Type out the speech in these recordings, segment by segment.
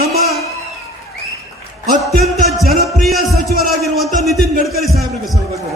ನಮ್ಮ ಅತ್ಯಂತ ಜನಪ್ರಿಯ ಸಚಿವರಾಗಿರುವಂತ ನಿತಿನ್ ಗಡ್ಕರಿ ಸಾಹೇಬರಿಗೆ ಸಲ್ಲಬೇಕು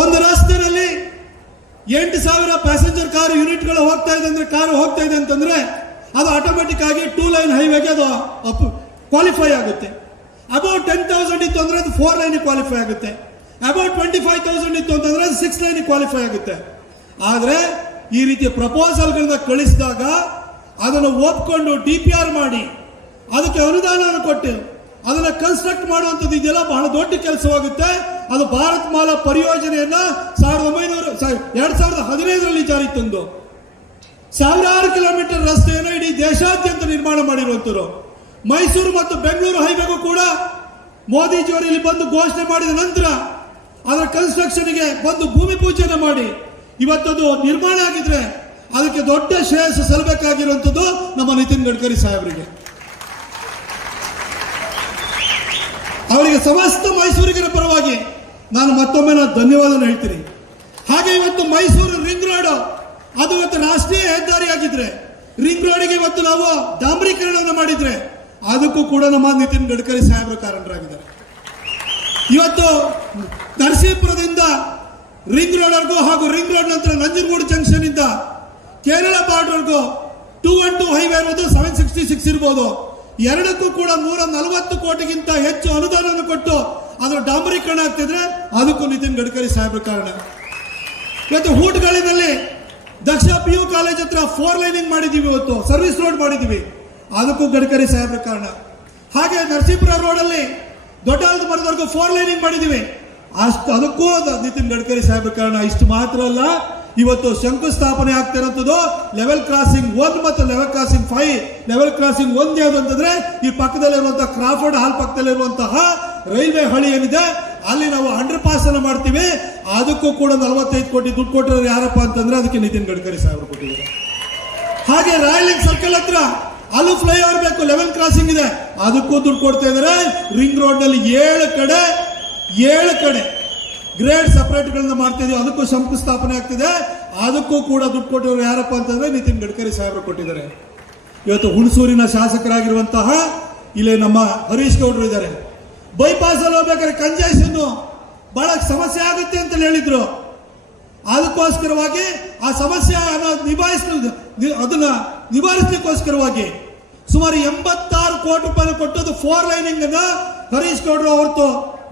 ಒಂದು ರಾಷ್ಟ್ರದಲ್ಲಿ ಎಂಟು ಸಾವಿರ ಪ್ಯಾಸೆಂಜರ್ ಕಾರು ಯೂನಿಟ್ಗಳು ಹೋಗ್ತಾ ಇದೆ ಅಂದ್ರೆ ಕಾರು ಹೋಗ್ತಾ ಇದೆ ಅಂತಂದ್ರೆ ಅದು ಆಟೋಮೆಟಿಕ್ ಆಗಿ ಟೂ ಲೈನ್ ಹೈವೇಗೆ ಅದು ಕ್ವಾಲಿಫೈ ಆಗುತ್ತೆ. ಅಬೌಟ್ ಟೆನ್ ತೌಸಂಡ್ ಇತ್ತು ಅಂದ್ರೆ ಅದು ಫೋರ್ ಲೈನ್ ಕ್ವಾಲಿಫೈ ಆಗುತ್ತೆ. ಅಬೌಟ್ ಟ್ವೆಂಟಿ ಫೈವ್ ತೌಸಂಡ್ ಇತ್ತು ಅಂತಂದ್ರೆ ಅದು ಸಿಕ್ಸ್ ಲೈನ್ ಕ್ವಾಲಿಫೈ ಆಗುತ್ತೆ. ಆದ್ರೆ ಈ ರೀತಿಯ ಪ್ರಪೋಸಲ್ಗಳನ್ನ ಕಳಿಸಿದಾಗ ಅದನ್ನು ಒಪ್ಕೊಂಡು ಡಿ ಪಿ ಆರ್ ಮಾಡಿ, ಅದಕ್ಕೆ ಅನುದಾನವನ್ನು ಕೊಟ್ಟು, ಅದನ್ನ ಕನ್ಸ್ಟ್ರಕ್ಟ್ ಮಾಡುವಂಥದ್ದು ಇದೆಲ್ಲ ಬಹಳ ದೊಡ್ಡ ಕೆಲಸವಾಗುತ್ತೆ. ಅದು ಭಾರತ್ ಮಾಲಾ ಪರಿಯೋಜನೆಯನ್ನ ಸಾವಿರದ ಒಂಬೈನೂರ ಎರಡ್ ಸಾವಿರದ ಹದಿನೈದರಲ್ಲಿ ಜಾರಿಗೆ ತಂದು, ಸಾವಿರಾರು ಕಿಲೋಮೀಟರ್ ರಸ್ತೆಯನ್ನು ಇಡೀ ದೇಶಾದ್ಯಂತ ನಿರ್ಮಾಣ ಮಾಡಿರುವಂತರು ಮೈಸೂರು ಮತ್ತು ಬೆಂಗಳೂರು ಹೈವೇಗೂ ಕೂಡ ಮೋದಿ ಇಲ್ಲಿ ಬಂದು ಘೋಷಣೆ ಮಾಡಿದ ನಂತರ ಅದರ ಕನ್ಸ್ಟ್ರಕ್ಷನ್ಗೆ ಬಂದು ಭೂಮಿ ಪೂಜೆಯನ್ನು ಮಾಡಿ, ಇವತ್ತದು ನಿರ್ಮಾಣ ಆಗಿದ್ರೆ ಅದಕ್ಕೆ ದೊಡ್ಡ ಶ್ರೇಯಸ್ಸು ಸಲ್ಲಬೇಕಾಗಿರುವಂಥದ್ದು ನಮ್ಮ ನಿತಿನ್ ಗಡ್ಕರಿ ಸಾಹೇಬರಿಗೆ. ಅವರಿಗೆ ಸಮಸ್ತ ಮೈಸೂರಿಗಿನ ಪರವಾಗಿ ನಾನು ಮತ್ತೊಮ್ಮೆ ನಾನು ಧನ್ಯವಾದ ಹೇಳ್ತೀನಿ. ಹಾಗೆ ಇವತ್ತು ಮೈಸೂರು ರಿಂಗ್ ರೋಡ್, ಅದು ಇವತ್ತು ರಾಷ್ಟ್ರೀಯ ಹೆದ್ದಾರಿ ಆಗಿದ್ರೆ ರಿಂಗ್ ರೋಡ್ಗೆ ಇವತ್ತು ನಾವು ಡಾಂಬರೀಕರಣವನ್ನು ಮಾಡಿದ್ರೆ, ಅದಕ್ಕೂ ಕೂಡ ನಮ್ಮ ನಿತಿನ್ ಗಡ್ಕರಿ ಸಾಹೇಬರು ಕಾರಣರಾಗಿದ್ದಾರೆ. ಇವತ್ತು ನರಸೀಪುರದಿಂದ ರಿಂಗ್ ರೋಡ್ವರೆಗೂ ಹಾಗೂ ರಿಂಗ್ ರೋಡ್ ನಂತರ ನಂಜನಗೂಡು ಜಂಕ್ಷನ್ ಇಂದ ಕೇರಳ ಬಾರ್ಡರ್ಗೂ ಟೂ ಒನ್ ಟೂ ಹೈವೇ ಇರ್ಬೋದು ಸೆವೆನ್ ಸಿಕ್ಸ್ಟಿ ಸಿಕ್ಸ್ ಇರ್ಬೋದು. ಎರಡಕ್ಕೂ ಕೂಡ ನೂರ ನಲವತ್ತು ಕೋಟಿಗಿಂತ ಹೆಚ್ಚು ಅನುದಾನವನ್ನು ಕೊಟ್ಟು ಅದರ ಡಾಂಬರೀಕರಣ ಆಗ್ತಿದ್ರೆ ಅದಕ್ಕೂ ನಿತಿನ್ ಗಡ್ಕರಿ ಸಾಹೇಬ್ರ ಕಾರಣ. ಇವತ್ತು ಹೂಟ್ಗಳಿನಲ್ಲಿ ದಕ್ಷ ಪಿ ಯು ಕಾಲೇಜ್ ಹತ್ರ ಫೋರ್ ಲೈನಿಂಗ್ ಮಾಡಿದೀವಿ ಇವತ್ತು ಸರ್ವಿಸ್ ರೋಡ್ ಮಾಡಿದೀವಿ. ಅದಕ್ಕೂ ಗಡ್ಕರಿ ಸಾಹೇಬ್ರ ಕಾರಣ. ಹಾಗೆ ನರಸೀಪುರ ರೋಡಲ್ಲಿ ದೊಡ್ಡ ಮರದವರೆಗೂ ಫೋರ್ ಲೈನಿಂಗ್ ಮಾಡಿದೀವಿ. ಅಷ್ಟು ಅದಕ್ಕೂ ನಿತಿನ್ ಗಡ್ಕರಿ ಸಾಹೇಬ್ರ ಕಾರಣ. ಇಷ್ಟು ಮಾತ್ರ ಅಲ್ಲ ಇವತ್ತು ಶಂಕುಸ್ಥಾಪನೆ ಆಗ್ತಿರೋಂಥದ್ದು ಲೆವೆಲ್ ಕ್ರಾಸಿಂಗ್ ಒನ್ ಮತ್ತು level crossing five level crossing one ಯಾವ್ದು ಅಂತಂದ್ರೆ, ಈ ಪಕ್ಕದಲ್ಲಿರುವಂತಹ ಕ್ರಾಫರ್ಡ್ ಹಾಲ್ ಪಕ್ಕದಲ್ಲಿರುವಂತಹ ರೈಲ್ವೆ ಹಳಿ ಏನಿದೆ, ಅಲ್ಲಿ ನಾವು ಅಂಡರ್ ಪಾಸ್ ಅನ್ನು ಮಾಡ್ತೀವಿ. ಅದಕ್ಕೂ ಕೂಡ ನಲವತ್ತೈದು ಕೋಟಿ ದುಡ್ಡು ಕೊಟ್ಟಿರೋರು ಯಾರಪ್ಪ ಅಂತಂದ್ರೆ ಅದಕ್ಕೆ ನಿತಿನ್ ಗಡ್ಕರಿ ಸಾಹೇಬರು ಕೊಟ್ಟಿದ್ದಾರೆ. ಹಾಗೆ ರಾಯಲಿಂಗ್ ಸರ್ಕಲ್ ಹತ್ರ, ಅಲ್ಲೂ ಫ್ಲೈಓವರ್ ಬೇಕು ಲೆವೆಲ್ ಕ್ರಾಸಿಂಗ್ ಇದೆ. ಅದಕ್ಕೂ ದುಡ್ಡು ಕೊಡ್ತಾ ಇದ್ದಾರೆ. ರಿಂಗ್ ರೋಡ್ನಲ್ಲಿ ಏಳು ಕಡೆ ಏಳು ಕಡೆ ಗ್ರೇಡ್ ಸಪರೇಟ್ ಗಳನ್ನ ಮಾಡ್ತಿದ್ವಿ. ಅದಕ್ಕೂ ಶಂಕುಸ್ಥಾಪನೆ ಆಗ್ತಿದೆ. ಅದಕ್ಕೂ ಕೂಡ ದುಡ್ಡು ಕೊಟ್ಟಿರೋರು ಯಾರಪ್ಪ ಅಂತಂದ್ರೆ ನಿತಿನ್ ಗಡ್ಕರಿ ಸಾಹೇಬರು ಕೊಟ್ಟಿದ್ದಾರೆ. ಇವತ್ತು ಹುಣಸೂರಿನ ಶಾಸಕರಾಗಿರುವಂತಹ ಇಲ್ಲಿ ನಮ್ಮ ಹರೀಶ್ ಗೌಡರು ಇದ್ದಾರೆ. ಬೈಪಾಸ್ ಅಲ್ಲಿ ಹೋಗ್ಬೇಕಾದ್ರೆ ಕಂಜೆಷನ್ ಬಹಳ ಸಮಸ್ಯೆ ಆಗುತ್ತೆ ಅಂತ ಹೇಳಿದ್ರು. ಅದಕ್ಕೋಸ್ಕರವಾಗಿ ಆ ಸಮಸ್ಯೆ ನಿಭಾಯಿಸ ಅದನ್ನ ನಿವಾರಿಸಲಿಕ್ಕೋಸ್ಕರವಾಗಿ ಸುಮಾರು ಎಂಬತ್ತಾರು ಕೋಟಿ ರೂಪಾಯಿ ಕೊಟ್ಟದ್ದು ಫೋರ್ ಲೈನಿಂಗ್ ಅನ್ನ ಹರೀಶ್ ಗೌಡ್ರು ಅವತ್ತು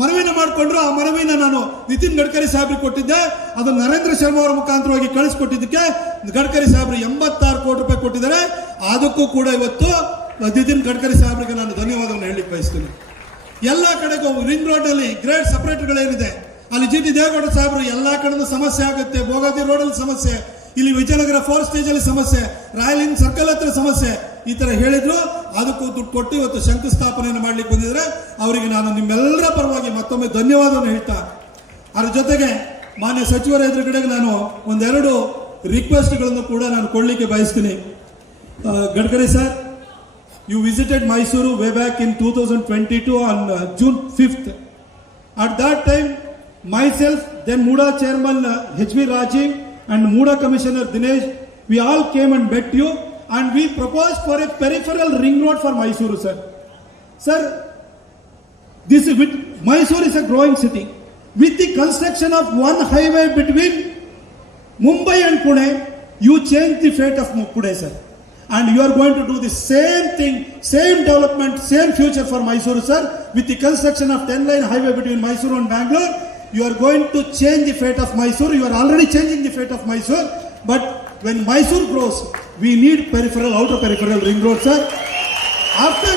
ಮನವಿನ ಮಾಡಿಕೊಂಡ್ರು, ಆ ಮನವಿನ ನಾನು ನಿತಿನ್ ಗಡ್ಕರಿ ಸಾಹೇಬ್ರಿಗೆ ಕೊಟ್ಟಿದ್ದೆ. ಅದು ನರೇಂದ್ರ ಶರ್ಮ ಅವರ ಮುಖಾಂತರವಾಗಿ ಕಳಿಸ್ಕೊಟ್ಟಿದ್ದಕ್ಕೆ ಗಡ್ಕರಿ ಸಾಹೇಬ್ರು ಎಂಬತ್ತಾರು ಕೋಟಿ ರೂಪಾಯಿ ಕೊಟ್ಟಿದ್ದಾರೆ. ಅದಕ್ಕೂ ಕೂಡ ಇವತ್ತು ನಿತಿನ್ ಗಡ್ಕರಿ ಸಾಹೇಬ್ರಿಗೆ ನಾನು ಧನ್ಯವಾದವನ್ನು ಹೇಳಿ ಬಯಸ್ತೀನಿ. ಎಲ್ಲ ಕಡೆಗೂ ರಿಂಗ್ ರೋಡ್ ಅಲ್ಲಿ ಗ್ರೇಡ್ ಸಪರೇಟ್ಗಳೇನಿದೆ, ಅಲ್ಲಿ ಜಿ ಟಿ ದೇವೇಗೌಡ ಸಾಹೇಬರು ಎಲ್ಲ ಕಡೆನೂ ಸಮಸ್ಯೆ ಆಗುತ್ತೆ. ಬೋಗಾದಿ ರೋಡ್ ಅಲ್ಲಿ ಸಮಸ್ಯೆ, ಇಲ್ಲಿ ವಿಜಯನಗರ ಫೋರ್ ಸ್ಟೇಜಲ್ಲಿ ಸಮಸ್ಯೆ, ರಾಯಲಿಂಗ್ ಸರ್ಕಲ್ ಹತ್ರ ಸಮಸ್ಯೆ. ಈ ತರ ಹೇಳಿದ್ರು ಅದಕ್ಕೂ ದುಡ್ಡು ಕೊಟ್ಟು ಇವತ್ತು ಶಂಕುಸ್ಥಾಪನೆಯನ್ನು ಮಾಡ್ಲಿಕ್ಕೆ ಬಂದಿದ್ರೆ ಅವರಿಗೆ ನಾನು ನಿಮ್ಮೆಲ್ಲರ ಪರವಾಗಿ ಮತ್ತೊಮ್ಮೆ ಧನ್ಯವಾದವನ್ನು ಹೇಳ್ತಾ ಅದ್ರ ಜೊತೆಗೆ ಮಾನ್ಯ ಸಚಿವರ ಎದುರುಗಡೆಗೆ ನಾನು ಒಂದೆರಡು ರಿಕ್ವೆಸ್ಟ್ಗಳನ್ನು ಕೂಡ ನಾನು ಕೊಡ್ಲಿಕ್ಕೆ ಬಯಸ್ತೀನಿ Gadkari sir you visited Mysuru way back in two thousand twenty 2022 on uh, June 5th. At that time, myself, then Muda chairman uh, H.V. Raji and Muda commissioner Dinesh, we all came and met you and we proposed for a peripheral ring road for Mysuru, sir. Sir, this is with Mysore is a growing city. With the construction of one highway between Mumbai and Pune, you change the fate of Pune, sir. And you are going to do the same thing, same development, same future for Mysore, sir. With the construction of 10 line highway between Mysore and Bangalore, you are going to change the fate of Mysore. You are already changing the fate of Mysore. But when Mysore grows, we need peripheral, outer peripheral ring road, sir. After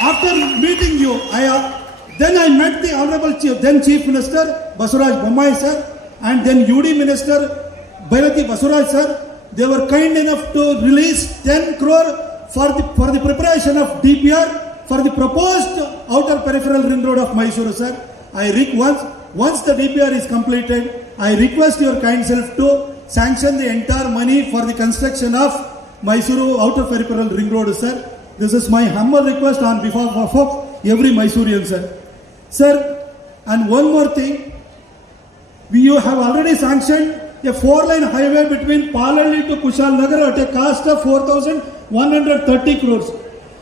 after meeting you, I uh, then I met the honorable chief, then chief minister Basuraj Bommai sir, and then UD minister Bhairati Basuraj sir. They were kind enough to release 10 crore for the for the preparation of DPR for the proposed outer peripheral ring road of Mysuru sir. I re- once once the DPR is completed, I request your kind self to sanction the entire money for the construction of Mysuru outer peripheral ring road, sir. This is my humble request on behalf of every Mysorean, sir. Sir, and one more thing, we have already sanctioned a four-line highway between Palalli to Kushal Nagar at a cost of 4,130 crores.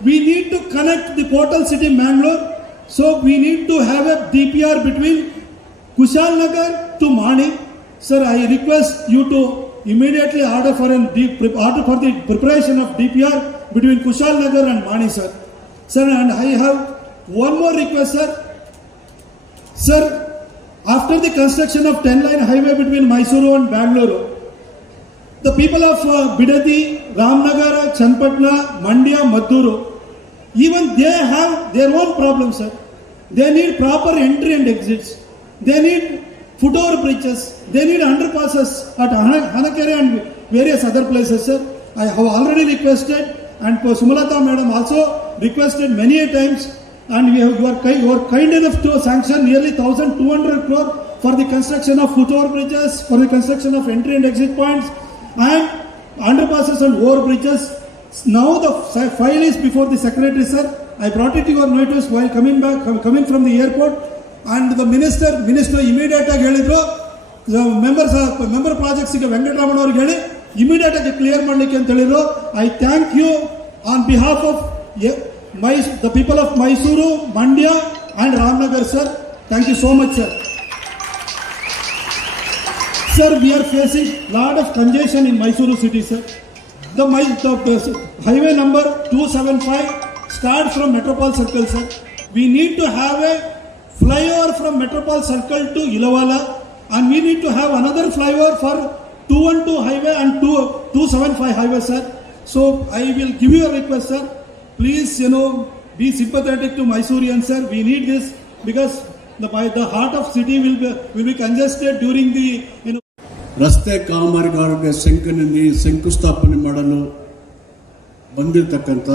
We need to connect the portal city Mangalore, so we need to have a DPR between Kushal Nagar to Mani. Sir, I request you to immediately order for an order for the preparation of DPR between Kushal Nagar and Mani, sir. Sir, and I have one more request, sir. Sir, after the construction of 10-line highway between Mysuru and Bangalore, the people of uh, Bidadi, Ramnagara, Chanpatna, Mandya, Madduru, even they have their own problems, sir. They need proper entry and exits. They need footover bridges. They need underpasses at Hana- Hanakere and various other places, sir. I have already requested, and Sumalata madam also requested many a times, and we have, you are kind, you are kind enough to sanction nearly 1,200 crore for the construction of footover bridges, for the construction of entry and exit points, and underpasses and over bridges. Now the file is before the secretary, sir. I brought it to your notice while coming back, coming from the airport, and the minister minister immediate ಆಗಿ ಹೇಳಿದ್ರು members member ಪ್ರಾಜೆಕ್ಟ್ಸ್ಗೆ Venkataramana ಅವ್ರಿಗೆ ಹೇಳಿ immediate ಆಗಿ clear ಮಾಡಲಿಕ್ಕೆ ಅಂತ ಹೇಳಿದ್ರು I thank you on behalf of my the people of Mysuru Mandya and Ramanagar sir thank you so much sir sir we are facing facing lot of congestion in city city, sir. The, my, the highway number 275 starts from Metropole Circle, sir. We need to have a flyover from Metropole Circle to Ilavala and we need to have another flyover for 212 highway and 2, 275 highway, sir. So I will give you a request, sir. Please, you know, be sympathetic to Mysoreans, sir. We need this because the, by the heart of city will be, will be congested during the, you know, ರಸ್ತೆ ಕಾಮಗಾರಿಗೆ ಶಂಕನಲ್ಲಿ ಶಂಕುಸ್ಥಾಪನೆ ಮಾಡಲು ಬಂದಿರತಕ್ಕಂಥ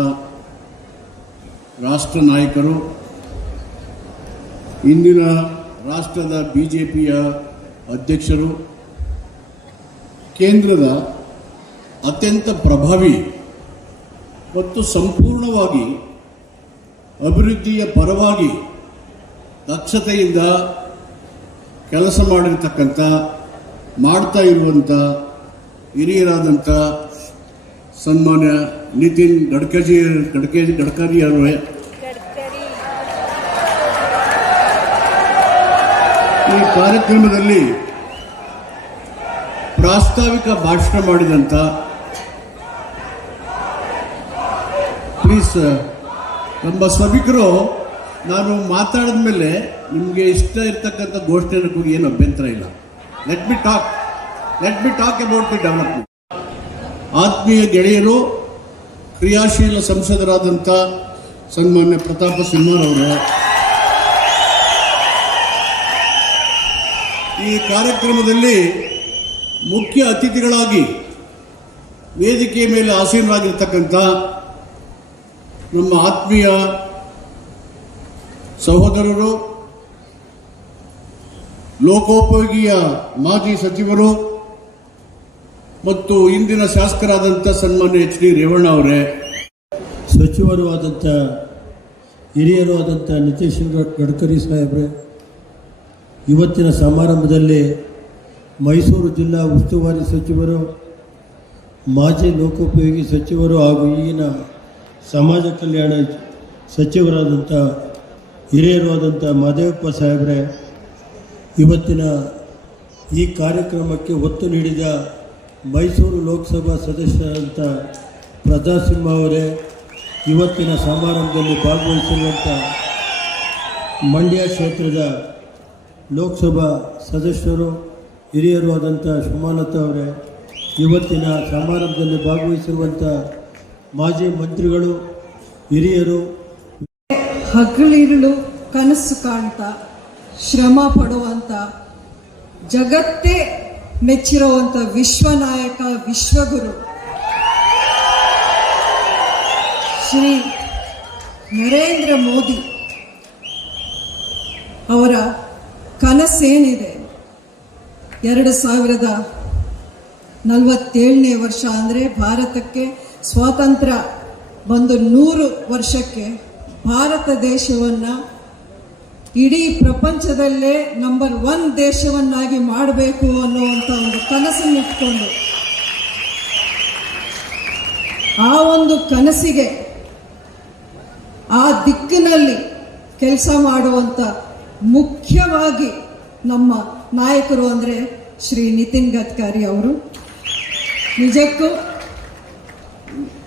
ರಾಷ್ಟ್ರ ನಾಯಕರು ಇಂದಿನ ರಾಷ್ಟ್ರದ B J ಪಿಯ ಅಧ್ಯಕ್ಷರು, ಕೇಂದ್ರದ ಅತ್ಯಂತ ಪ್ರಭಾವಿ ಮತ್ತು ಸಂಪೂರ್ಣವಾಗಿ ಅಭಿವೃದ್ಧಿಯ ಪರವಾಗಿ ದಕ್ಷತೆಯಿಂದ ಕೆಲಸ ಮಾಡಿರ್ತಕ್ಕಂಥ, ಮಾಡ್ತಾ ಇರುವಂಥ ಹಿರಿಯರಾದಂಥ ಸನ್ಮಾನ್ಯ ನಿತಿನ್ ಗಡ್ಕರಿ ಗಡ್ಕರಿ ಗಡ್ಕರಿ ಈ ಕಾರ್ಯಕ್ರಮದಲ್ಲಿ ಪ್ರಾಸ್ತಾವಿಕ ಭಾಷಣ ಮಾಡಿದಂಥ ಪ್ಲೀಸ್ ನಮ್ಮ ಸಭಿಕರು, ನಾನು ಮಾತಾಡಿದ ಮೇಲೆ ನಿಮಗೆ ಇಷ್ಟ ಇರ್ತಕ್ಕಂಥ ಘೋಷಣೆಯನ್ನು ಕೂಡ, ಏನು ಅಭ್ಯಂತರ ಇಲ್ಲ. Let be talk let be talk about the development ಆತ್ಮೀಯ ಗೆಳೆಯರು, ಕ್ರಿಯಾಶೀಲ ಸಂಸದರಾದಂಥ ಸನ್ಮಾನ್ಯ ಪ್ರತಾಪ ಸಿಂಹರವರು ಈ ಕಾರ್ಯಕ್ರಮದಲ್ಲಿ ಮುಖ್ಯ ಅತಿಥಿಗಳಾಗಿ ವೇದಿಕೆಯ ಮೇಲೆ ಆಸೀನರಾಗಿರ್ತಕ್ಕಂಥ ನಮ್ಮ ಆತ್ಮೀಯ ಸಹೋದರರು, ಲೋಕೋಪಯೋಗಿಯ ಮಾಜಿ ಸಚಿವರು ಮತ್ತು ಇಂದಿನ ಶಾಸಕರಾದಂಥ ಸನ್ಮಾನ್ಯ ಎಚ್ ಡಿ ರೇವಣ್ಣ ಅವರೇ, ಸಚಿವರು ಆದಂಥ ಹಿರಿಯರು ಆದಂಥ ನಿತೀಶ್ ಗಡ್ಕರಿ ಸಾಹೇಬ್ರೆ ಇವತ್ತಿನ ಸಮಾರಂಭದಲ್ಲಿ ಮೈಸೂರು ಜಿಲ್ಲಾ ಉಸ್ತುವಾರಿ ಸಚಿವರು, ಮಾಜಿ ಲೋಕೋಪಯೋಗಿ ಸಚಿವರು ಹಾಗೂ ಈಗಿನ ಸಮಾಜ ಕಲ್ಯಾಣ ಸಚಿವರಾದಂಥ ಹಿರಿಯರು ಆದಂಥ ಮಾದೇವಪ್ಪ ಸಾಹೇಬ್ರೆ, ಇವತ್ತಿನ ಈ ಕಾರ್ಯಕ್ರಮಕ್ಕೆ ಒತ್ತು ನೀಡಿದ ಮೈಸೂರು ಲೋಕಸಭಾ ಸದಸ್ಯರಾದಂಥ ಪ್ರತಾಪ್ ಅವರೇ, ಇವತ್ತಿನ ಸಮಾರಂಭದಲ್ಲಿ ಭಾಗವಹಿಸಿರುವಂಥ ಮಂಡ್ಯ ಕ್ಷೇತ್ರದ ಲೋಕಸಭಾ ಸದಸ್ಯರು, ಹಿರಿಯರು ಆದಂಥ ಸುಮಾಲತ ಅವರೇ, ಇವತ್ತಿನ ಸಮಾರಂಭದಲ್ಲಿ ಭಾಗವಹಿಸಿರುವಂಥ ಮಾಜಿ ಮಂತ್ರಿಗಳು, ಹಿರಿಯರು, ಹಗಲಿರುಳು ಕನಸು ಕಾಣ್ತಾ, ಶ್ರಮ ಪಡುವಂತ, ಜಗತ್ತೇ ಮೆಚ್ಚಿರುವಂತ ವಿಶ್ವನಾಯಕ, ವಿಶ್ವಗುರು. ಶ್ರೀ ನರೇಂದ್ರ ಮೋದಿ ಅವರ ಕನಸೇನಿದೆ ಎರಡು ಸಾವಿರದ ನಲವತ್ತೇಳನೇ ವರ್ಷ ಅಂದರೆ ಭಾರತಕ್ಕೆ ಸ್ವಾತಂತ್ರ್ಯ ಬಂದು ನೂರು ವರ್ಷಕ್ಕೆ ಭಾರತ ದೇಶವನ್ನು ಇಡೀ ಪ್ರಪಂಚದಲ್ಲೇ ನಂಬರ್ ಒನ್ ದೇಶವನ್ನಾಗಿ ಮಾಡಬೇಕು ಅನ್ನುವಂಥ ಒಂದು ಕನಸನ್ನು ಇಟ್ಕೊಂಡು ಆ ಒಂದು ಕನಸಿಗೆ ಆ ದಿಕ್ಕಿನಲ್ಲಿ ಕೆಲಸ ಮಾಡುವಂಥ ಮುಖ್ಯವಾಗಿ ನಮ್ಮ ನಾಯಕರು ಅಂದರೆ ಶ್ರೀ ನಿತಿನ್ ಗಡ್ಕರಿ ಅವರು. ನಿಜಕ್ಕೂ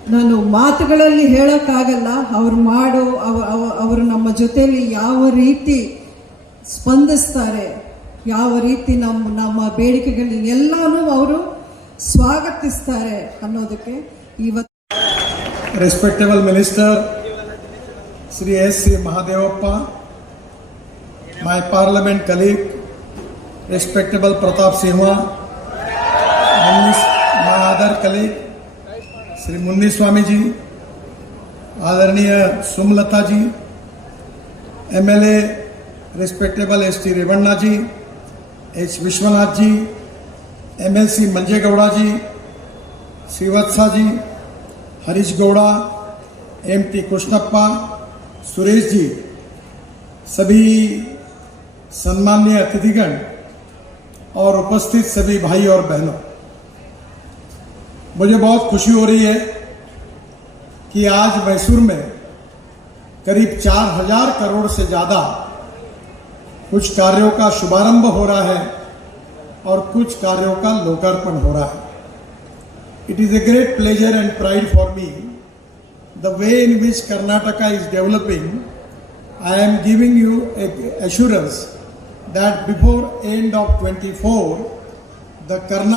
ನಾನು ಮಾತುಗಳಲ್ಲಿ ಹೇಳೋಕ್ಕಾಗಲ್ಲ ಅವ್ರು ಮಾಡೋ ಅವ ಅವ- ಅವರು ನಮ್ಮ ಜೊತೆಯಲ್ಲಿ ಯಾವ ರೀತಿ ಸ್ಪಂದಿಸ್ತಾರೆ ಯಾವ ರೀತಿ ನಮ್ಮ ನಮ್ಮ ಬೇಡಿಕೆಗಳನ್ನೆಲ್ಲನೂ ಅವರು ಸ್ವಾಗತಿಸ್ತಾರೆ ಅನ್ನೋದಕ್ಕೆ ಇವತ್ತು respectable minister Shri S C Mahadevappa my parliament colleague, Pratap Singha, Munnis- my colleague, Sri Munni Swami ji, आदरणीय Sumalatha ji, MLA respectable S T Revanna ji, H Vishwanath ji, MLC Manjegowda ji, Srivatsa ji, Harish Gowda M T Krishnappa Suresh ji सभी सम्मान्य अतिथिगण और उपस्थित सभी भाई और बहनों, मुझे बहुत खुशी हो रही है कि आज मैसूर में करीब चार हज़ार करोड़ से ज़्यादा कुछ कार्यों का शुभारंभ हो रहा है और कुछ कार्यों का लोकार्पण हो रहा है। It is a great pleasure and pride for me the way in which Karnataka is developing I am giving you assurance that before end of 24, the Karnataka